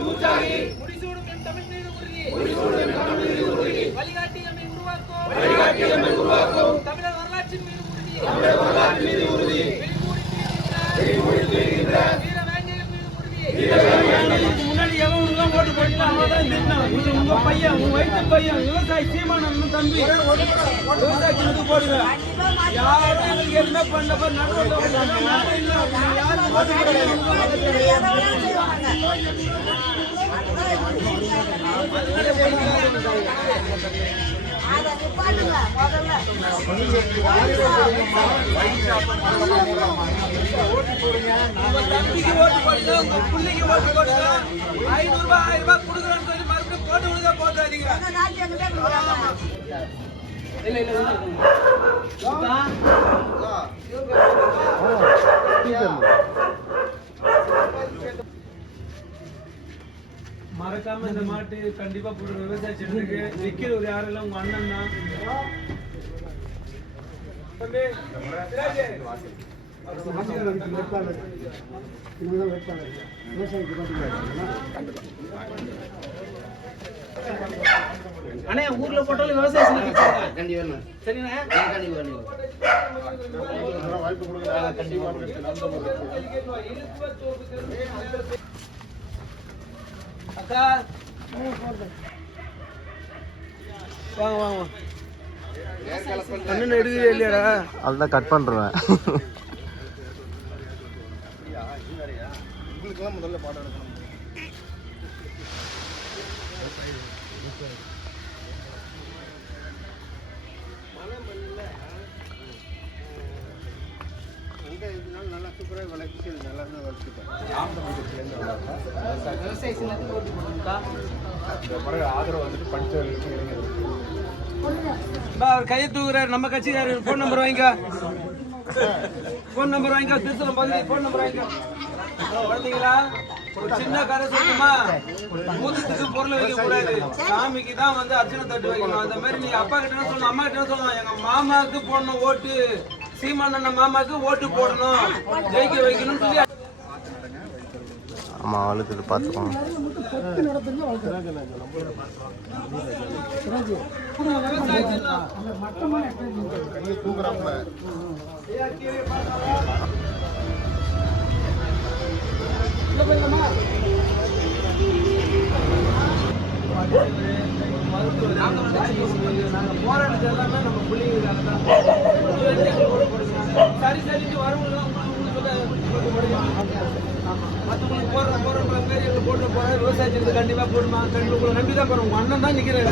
Mudisoodum M Tamil மீது உறுதி வழிகாட்டி எம்மை உருவாக்கும் தமிழர் வரலாற்றின் மீது உறுதி முன்னாடி எவனும் ஓட்டு போட்டுலாம் உங்க பையன் உங்க வயிற்று பையன் விவசாயி சீமானன் தம்பி விவசாயத்துக்கு போடுங்க யாரும் என்ன பண்ண தம்பிக்கு ஓட்டு போடுங்க உங்க பிள்ளைக்கு ஓட்டு போடுங்க 500 ரூபாய் 1000 ரூபாய் கொடுக்குறேன்னு சொல்லி மறுபடியும் போட்டு விடுங்க போட்டாதீங்க மறக்காம இந்த மாட்டு கண்டிப்பா போடுற விவசாய செடிக்கு நிக்கிற ஒரு யாரெல்லாம் உங்க அண்ணன் தான் அண்ணே ஊர்ல போட்டாலும் விவசாயம் கண்டிப்பா சரிண்ணா கண்டிப்பா அக்கா வாங்க வாங்க அண்ணன் எடுக்கவே இல்லையாடா அதுதான் கட் பண்றேன் உங்களுக்கெல்லாம் முதல்ல பாடம் எடுக்கணும் நல்லா சூப்பராக வளர்ச்சி நல்லா ஆதரவு வந்துட்டு படித்தவர்களுக்கு அவர் கையை தூக்குறாரு நம்ம கட்சிக்காரு ஃபோன் நம்பர் வாங்கிக்க திருத்தலம் பகுதி ஃபோன் நம்பர் வாங்கிக்க பார்த்தீங்களா ஒரு சின்ன கரை சொல்லுமா மூத்தத்துக்கு பொருள் வைக்க கூடாது சாமிக்கு தான் வந்து அர்ச்சனை தட்டு வைக்கணும் அந்த மாதிரி நீ அப்பா கிட்ட சொல்லணும் அம்மா கிட்ட சொல்லணும் எங்க மாமாவுக்கு போடணும் ஓட்டு சீமானண்ண மாமாவுக்கு ஓட்டு போடணும் ஜெயிக்க வைக்கணும்னு சொல்லி ஆமா அவளுக்கு இது பார்த்துக்கோங்க போராட்டது எல்லாமே நம்ம பிள்ளைங்களுக்காக தான் சரி சரிட்டு வரவங்கலாம் மற்றவங்களுக்கு போடுற பேர் எங்களுக்கு போட்டு போற விவசாயத்துக்கு கண்டிப்பா போடுமா கண்டிப்பா நம்பி தான் போறோம் உங்க அண்ணன் தான் நிக்கிறாரு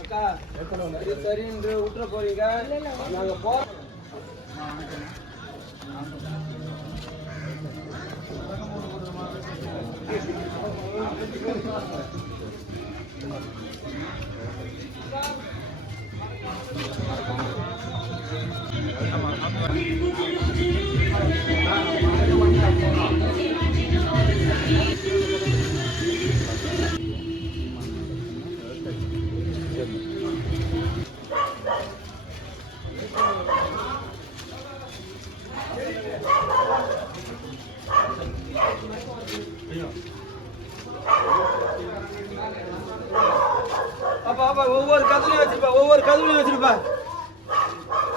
அக்கா சரின்னு விட்டுற போறீங்க நாங்க போறோம் ஒவ்வொரு கதவுலையும் வச்சிருப்பா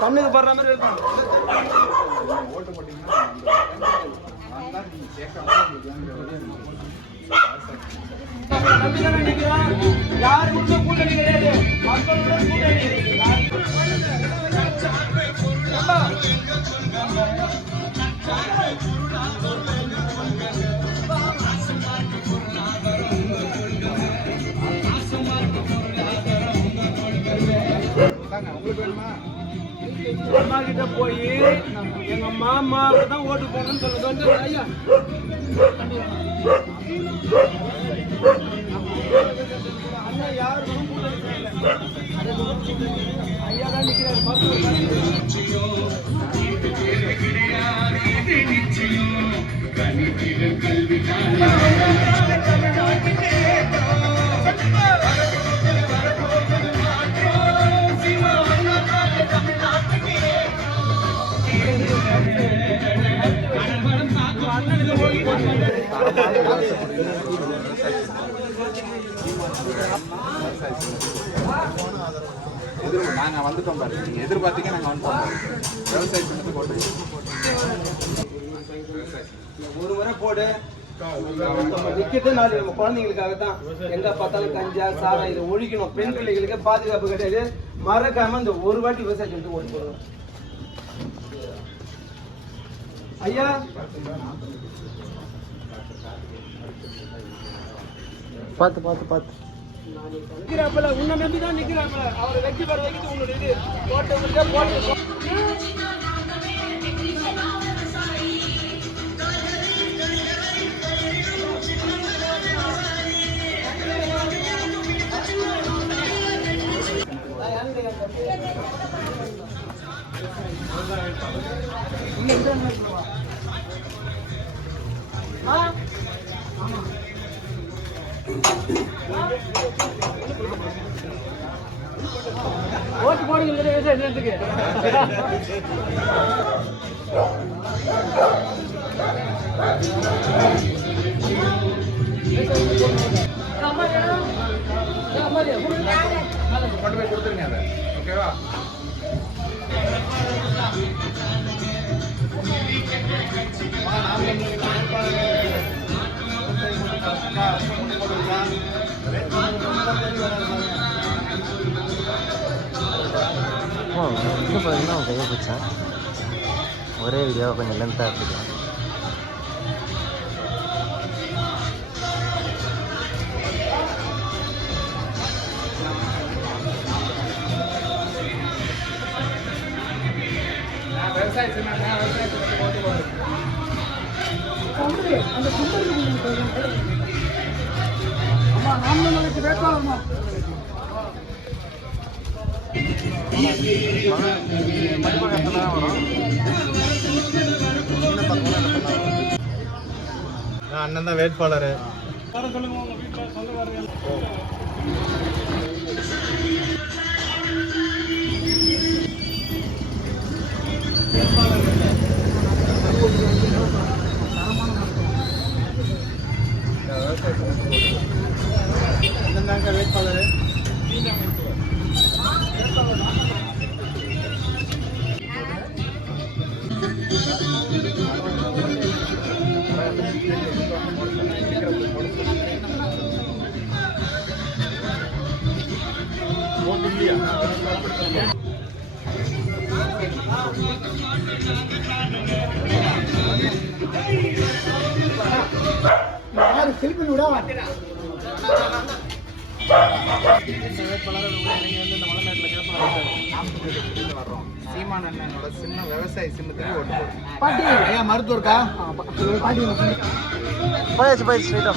கண்ணுக்கு படுற மாதிரி இருக்கும் யாரு கூட்டணி கிடையாது மக்களோட கூட்டணி தாங்க உங்களுக்கு வேணுமா? அம்மா கிட்ட போய் எங்க மாமாவுக்கு தான் ஓட்டு போடணும்னு சொல்லுங்க. ஐயா அண்ணா யாருக்கும் ஐயா தான் நிக்கிறாரு. நாங்கள் வந்துட்டோம் பாரு, நீங்கள் எதிர்பார்த்தீங்க, நாங்கள் வந்துட்டோம் பாரு. விவசாய சின்னத்துக்கு ஓட்டு ஒரு முறை போடு. நிக்கிறது நாலு நம்ம குழந்தைங்களுக்காக தான். எங்க பார்த்தாலும் கஞ்சா சாரா இதை ஒழிக்கணும். பெண் பிள்ளைகளுக்கு பாதுகாப்பு கிடையாது. மறக்காம இந்த ஒரு வாட்டி விவசாயம் சொல்லிட்டு ஓட்டு போடுவோம். ஐயா பார்த்து நிக்கிறாப்பல, உன்னை நம்பிதான் நிக்கிறாப்பல. அவரை வெற்றி பெற வைக்கிறது உன்னுடைய இது. போட்டவங்களுக்கே போட்டு ஓட்டு போடுங்க விவசாயத்துக்கு. கொண்டு போய் கொடுத்துருங்க அதை, ஓகேவா? இன்னும் பார்த்தீங்கன்னா அவன் கையை பிடிச்சான். ஒரே வீடியோவை கொஞ்சம் லென்த்தாக இருக்குது. விவசாய சின்ன விவசாயத்துக்கு ஓட்டு போடுங்க. அந்த அம்மா நாமளுக்கு வேட்பாளர்மா அண்ணன் தான் வேட்பாளர். சொல்லுங்க உங்க வீட்டில் சொந்தக்காரங்க. என்னங்க வேட்பாளர்? திருப்பி விடா சீமான் அண்ணனோட சின்ன விவசாய சின்னத்துக்கு ஓட்டு போடுங்க. பாட்டி ஐயா மருத்துவருக்கா போயாச்சு ஸ்ட்ரைட்டாக